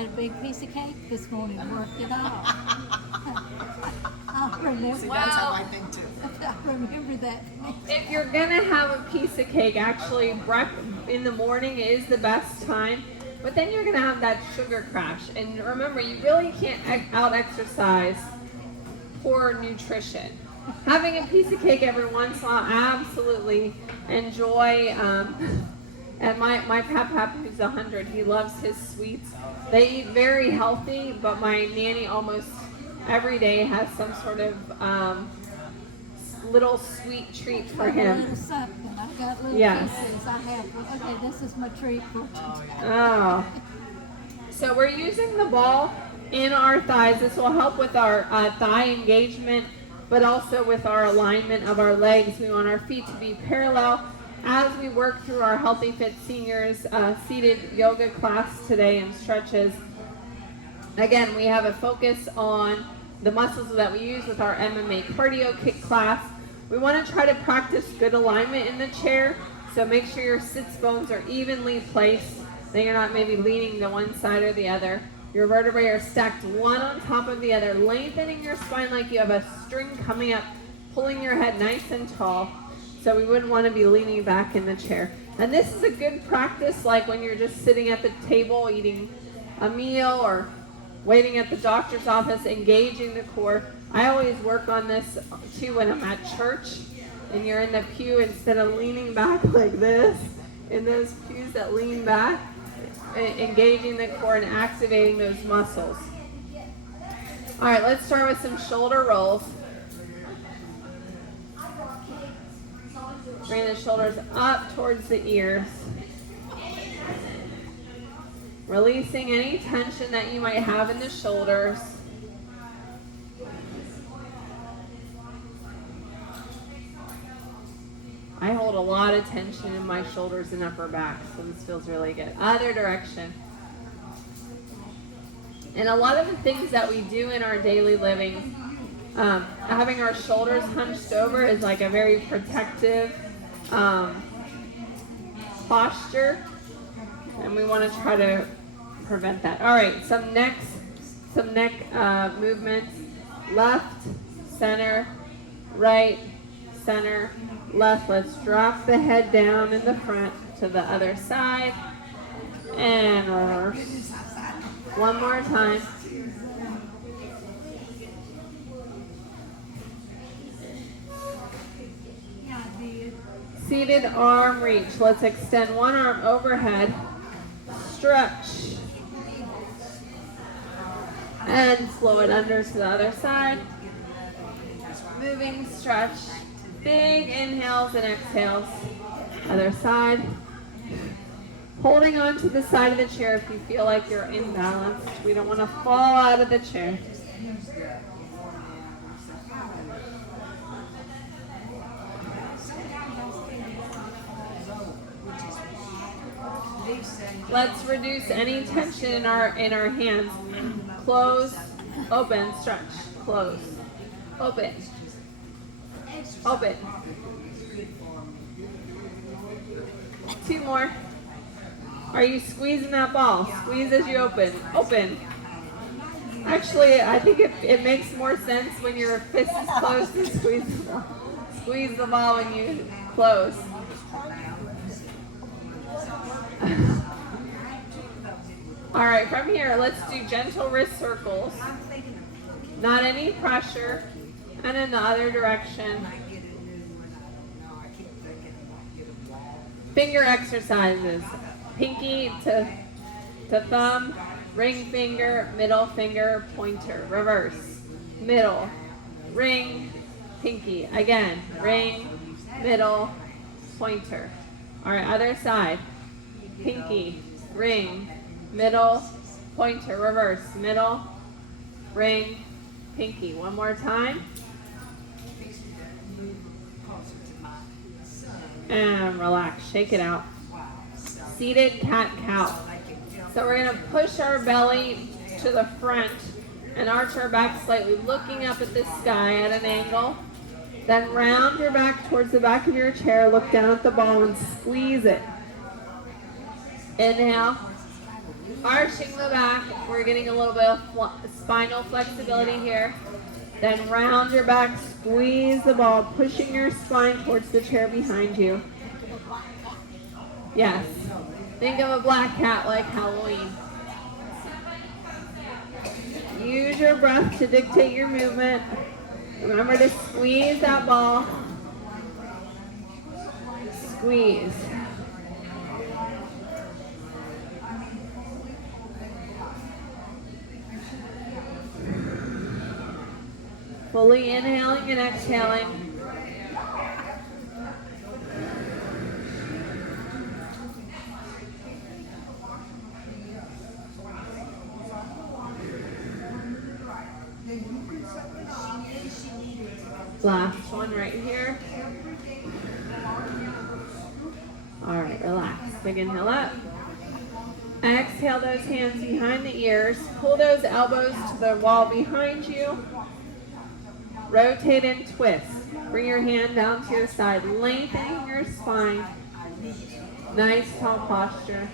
had a big piece of cake this morning, worked it off. I remember. See, that's how I think too. I remember that. If you're gonna have a piece of cake, actually, in the morning is the best time. But then you're gonna have that sugar crash, and remember, you really can't out-exercise poor nutrition. Having a piece of cake every once in a while, absolutely enjoy. And my pap, who's 100, he loves his sweets. They eat very healthy, but my nanny almost every day has some sort of little sweet treat for him. Little something. I got little pieces. I have. Okay, this is my treat for today. Oh. So we're using the ball in our thighs. This will help with our thigh engagement, but also with our alignment of our legs. We want our feet to be parallel as we work through our Healthy Fit Seniors seated yoga class today and stretches. Again, we have a focus on the muscles that we use with our MMA cardio kick class. We want to try to practice good alignment in the chair, so make sure your sits bones are evenly placed, that you're not maybe leaning to one side or the other. Your vertebrae are stacked one on top of the other, lengthening your spine like you have a string coming up, pulling your head nice and tall. So we wouldn't want to be leaning back in the chair. And this is a good practice, like when you're just sitting at the table eating a meal or waiting at the doctor's office, engaging the core. I always work on this too when I'm at church and you're in the pew, instead of leaning back like this, in those pews that lean back, engaging the core and activating those muscles. All right, let's start with some shoulder rolls. Bring the shoulders up towards the ears. Releasing any tension that you might have in the shoulders. I hold a lot of tension in my shoulders and upper back, so this feels really good. Other direction. And a lot of the things that we do in our daily living, having our shoulders hunched over is like a very protective posture, and we want to try to prevent that. All right, some neck movements. Left, center, right, center, left. Let's drop the head down in the front to the other side, and reverse. One more time. Seated arm reach. Let's extend one arm overhead. Stretch. And flow it under to the other side. Moving, stretch. Big inhales and exhales. Other side. Holding on to the side of the chair if you feel like you're imbalanced. We don't want to fall out of the chair. Let's reduce any tension in our hands. Close, open, stretch, close, open, open. Two more. Are you squeezing that ball? Squeeze as you open. Open. Actually, I think it makes more sense when your fist is closed to squeeze the ball. Squeeze the ball when you close. All right, from here, let's do gentle wrist circles. Not any pressure. And in the other direction. Finger exercises. Pinky to thumb, ring finger, middle finger, pointer. Reverse. Middle, ring, pinky. Again, ring, middle, pointer. All right, other side. Pinky, ring, middle, pointer, reverse, middle, ring, pinky. One more time. And relax, shake it out. Seated cat-cow. So we're going to push our belly to the front and arch our back slightly, looking up at the sky at an angle. Then round your back towards the back of your chair, look down at the ball and squeeze it. Inhale. arching the back. We're getting a little bit of spinal flexibility here. Then round your back, squeeze the ball, pushing your spine towards the chair behind you. Yes. Think of a black cat like Halloween. Use your breath to dictate your movement. Remember to squeeze that ball. Squeeze. Fully inhaling and exhaling. Last one right here. All right, relax. Big inhale up. Exhale those hands behind the ears. Pull those elbows to the wall behind you. Rotate and twist. Bring your hand down to your side, lengthening your spine. Nice tall posture.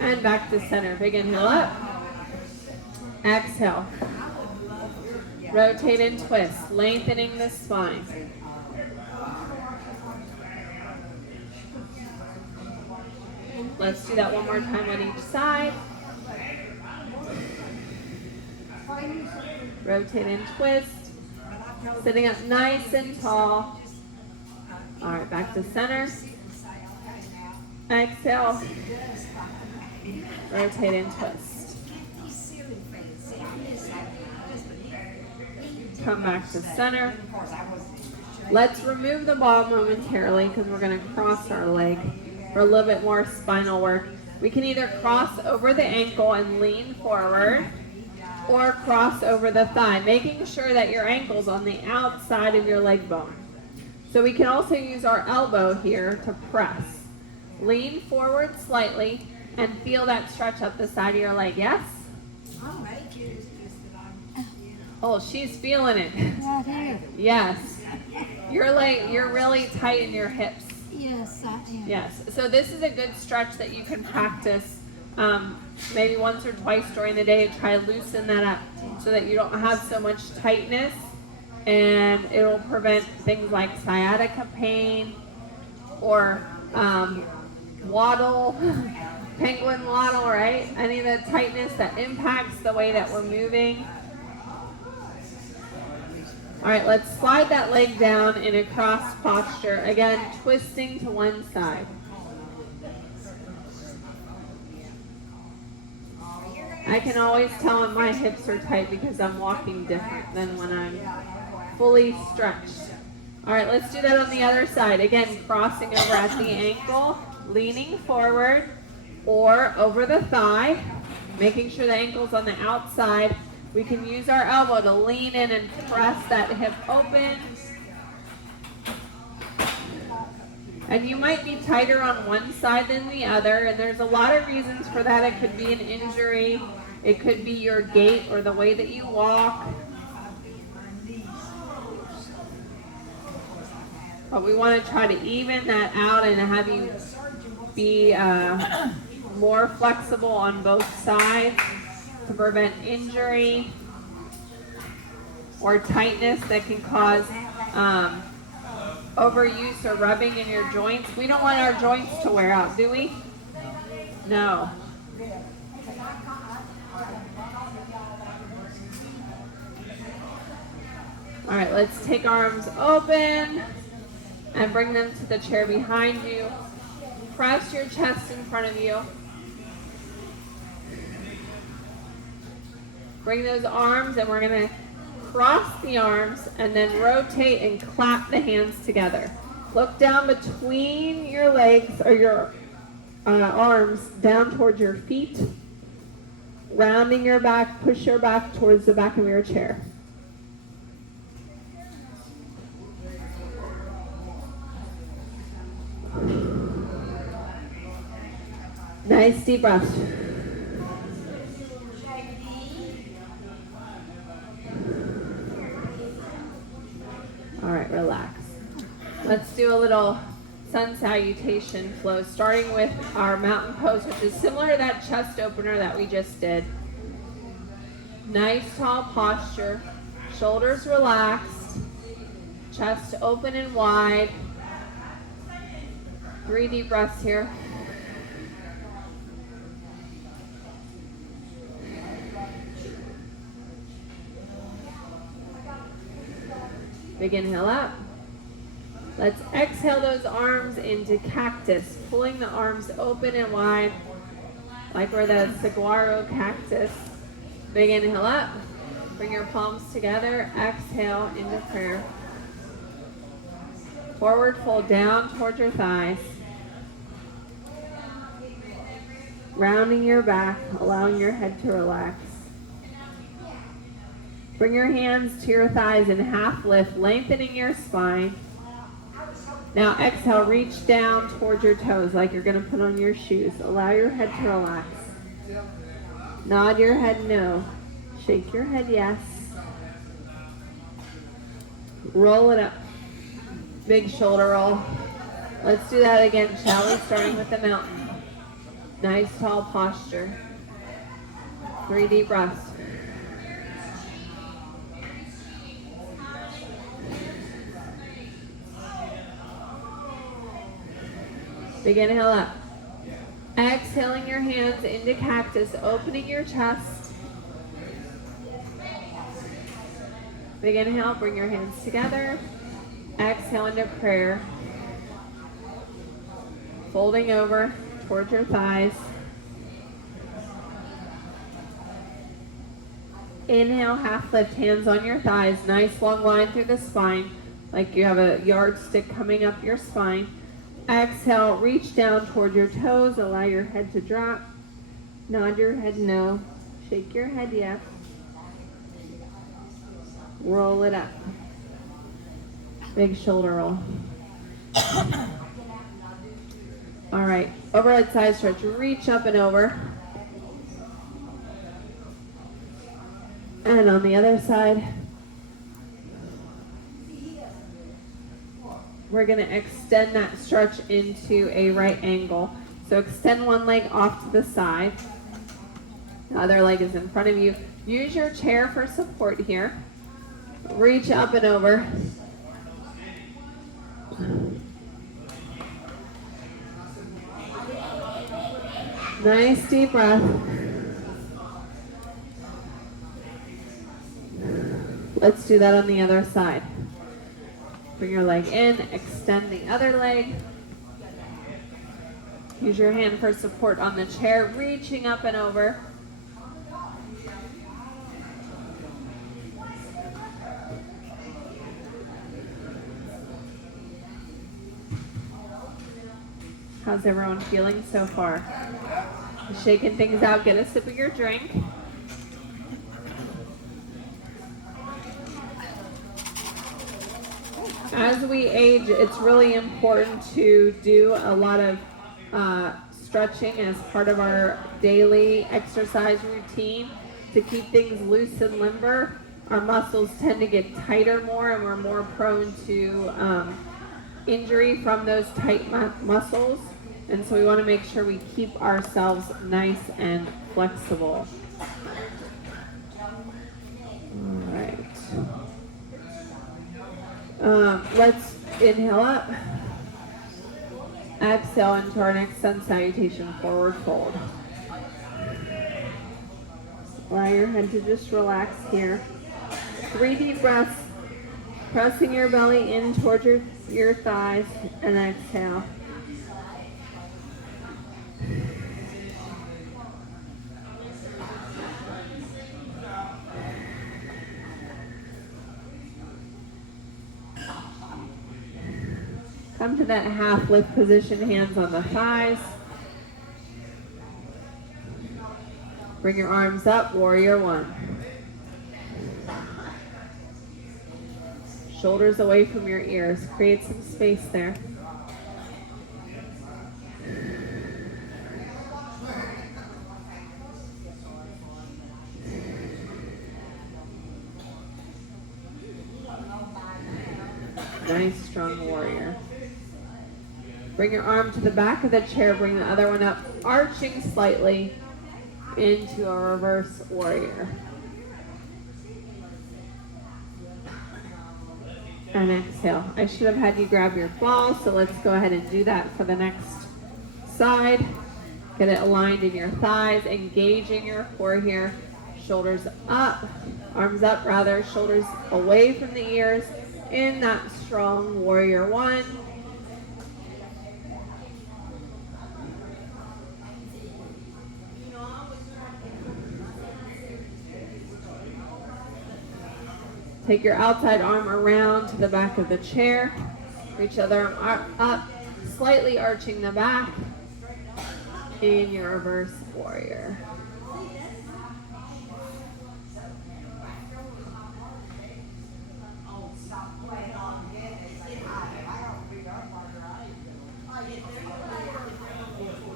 And back to center. Big inhale up. Exhale. Rotate and twist, lengthening the spine. Let's do that one more time on each side. Rotate and twist. Sitting up nice and tall. All right, back to center. Exhale. Rotate and twist. Come back to center. Let's remove the ball momentarily because we're going to cross our leg for a little bit more spinal work. We can either cross over the ankle and lean forward or cross over the thigh, making sure that your ankle's on the outside of your leg bone. So we can also use our elbow here to press. Lean forward slightly and feel that stretch up the side of your leg. Yes? Oh, she's feeling it. Right here. Yes. You're really tight in your hips. Yes, I am. Yes. So this is a good stretch that you can practice maybe once or twice during the day. Try to loosen that up so that you don't have so much tightness, and it will prevent things like sciatica pain or waddle, penguin waddle, right? Any of the tightness that impacts the way that we're moving. All right, let's slide that leg down in a cross posture. Again, twisting to one side. I can always tell when my hips are tight because I'm walking different than when I'm fully stretched. All right, let's do that on the other side. Again, crossing over at the ankle, leaning forward or over the thigh, making sure the ankle's on the outside. We can use our elbow to lean in and press that hip open. And you might be tighter on one side than the other, and there's a lot of reasons for that. It could be an injury, it could be your gait or the way that you walk. But we want to try to even that out and have you be more flexible on both sides to prevent injury or tightness that can cause overuse or rubbing in your joints. We don't want our joints to wear out, do we? No. All right, let's take arms open and bring them to the chair behind you. Press your chest in front of you. Bring those arms, and we're going to cross the arms and then rotate and clap the hands together. Look down between your legs or your arms down towards your feet. Rounding your back, push your back towards the back of your chair. Nice deep breath. All right, relax. Let's do a little sun salutation flow, starting with our mountain pose, which is similar to that chest opener that we just did. Nice tall posture, shoulders relaxed, chest open and wide. 3 deep breaths here. Big inhale up. Let's exhale those arms into cactus, pulling the arms open and wide, like we're the saguaro cactus. Big inhale up. Bring your palms together. Exhale into prayer. Forward fold down towards your thighs. Rounding your back, allowing your head to relax. Bring your hands to your thighs in half lift, lengthening your spine. Now exhale, reach down towards your toes like you're going to put on your shoes. Allow your head to relax. Nod your head no. Shake your head yes. Roll it up. Big shoulder roll. Let's do that again, shall we? Starting with the mountain. Nice tall posture. 3 deep breaths. Big inhale up. Exhaling your hands into cactus, opening your chest. Big inhale, bring your hands together. Exhale into prayer. Folding over towards your thighs. Inhale, half lift, hands on your thighs. Nice long line through the spine, like you have a yardstick coming up your spine. Exhale, reach down toward your toes. Allow your head to drop. Nod your head no. Shake your head yes. Roll it up. Big shoulder roll. All right, overhead side stretch. Reach up and over. And on the other side, we're going to extend that stretch into a right angle. So extend one leg off to the side. The other leg is in front of you. Use your chair for support here. Reach up and over. Nice deep breath. Let's do that on the other side. Bring your leg in, extend the other leg. Use your hand for support on the chair, reaching up and over. How's everyone feeling so far? Shaking things out, get a sip of your drink. As we age, it's really important to do a lot of stretching as part of our daily exercise routine to keep things loose and limber. Our muscles tend to get tighter more, and we're more prone to injury from those tight muscles. And so we want to make sure we keep ourselves nice and flexible. All right. Let's inhale up. Exhale into our next sun salutation, forward fold. Allow your head to just relax here. 3 deep breaths, pressing your belly in towards your thighs, and exhale. Come to that half lift position, hands on the thighs. Bring your arms up, warrior one. Shoulders away from your ears. Create some space there. Nice, strong warrior. Bring your arm to the back of the chair. Bring the other one up, arching slightly into a reverse warrior. And exhale. I should have had you grab your ball, so let's go ahead and do that for the next side. Get it aligned in your thighs, engaging your core here. Shoulders up, arms up rather, shoulders away from the ears in that strong warrior one. Take your outside arm around to the back of the chair. Reach the other arm up, slightly arching the back in your reverse warrior.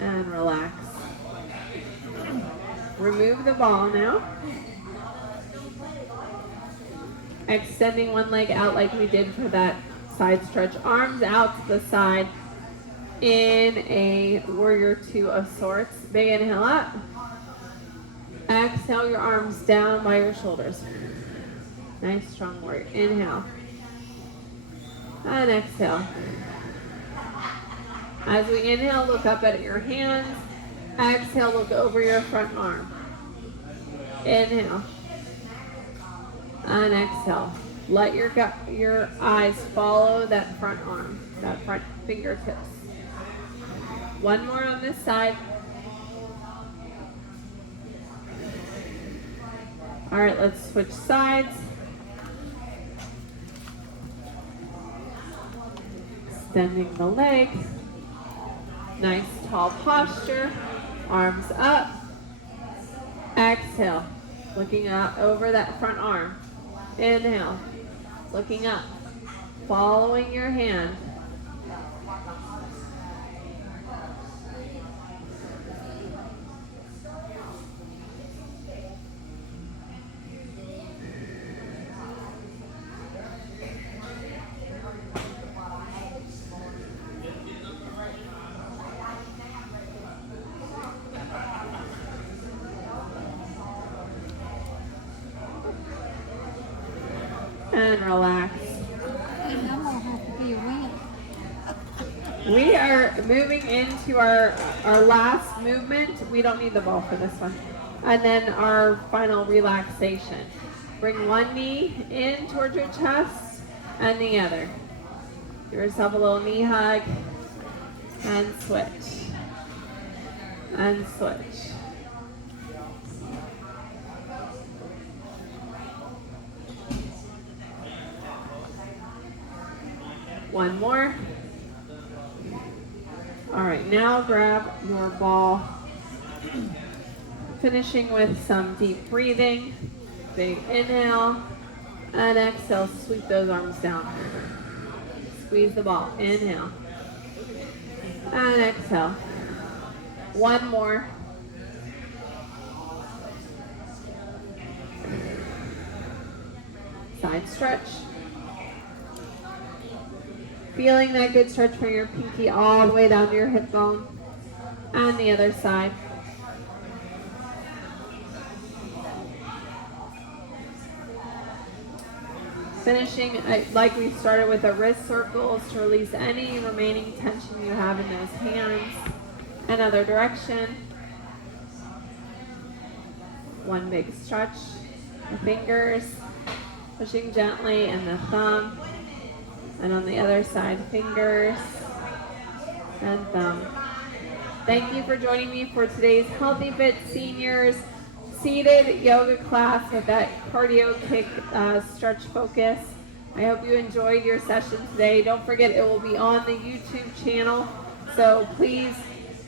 And relax. Remove the ball now. Extending one leg out like we did for that side stretch. Arms out to the side in a warrior two of sorts. Big inhale up. Exhale your arms down by your shoulders. Nice strong warrior. Inhale. And exhale. As we inhale, look up at your hands. Exhale, look over your front arm. Inhale. And exhale. Let your eyes follow that front arm, that front fingertips. One more on this side. All right, let's switch sides. Extending the legs. Nice tall posture. Arms up. Exhale. Looking up over that front arm. Inhale. Looking up. Following your hand. And relax. And I'm gonna have to be a win. We are moving into our last movement. We don't need the ball for this one. And then our final relaxation. Bring one knee in towards your chest and the other. Give yourself a little knee hug and switch. And switch. One more. All right, now grab your ball. Finishing with some deep breathing. Big inhale and exhale. Sweep those arms down. Squeeze the ball. Inhale and exhale. One more. Side stretch. Feeling that good stretch from your pinky all the way down to your hip bone. And the other side. Finishing like we started with the wrist circles to release any remaining tension you have in those hands. Another direction. One big stretch. The fingers pushing gently and the thumb. And on the other side, fingers and thumb. Thank you for joining me for today's Healthy Fit Seniors seated yoga class with that cardio kick stretch focus. I hope you enjoyed your session today. Don't forget it will be on the YouTube channel. So please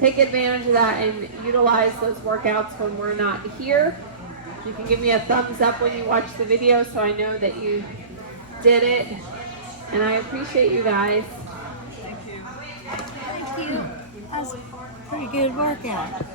take advantage of that and utilize those workouts when we're not here. You can give me a thumbs up when you watch the video so I know that you did it. And I appreciate you guys. Thank you. That's a pretty good workout.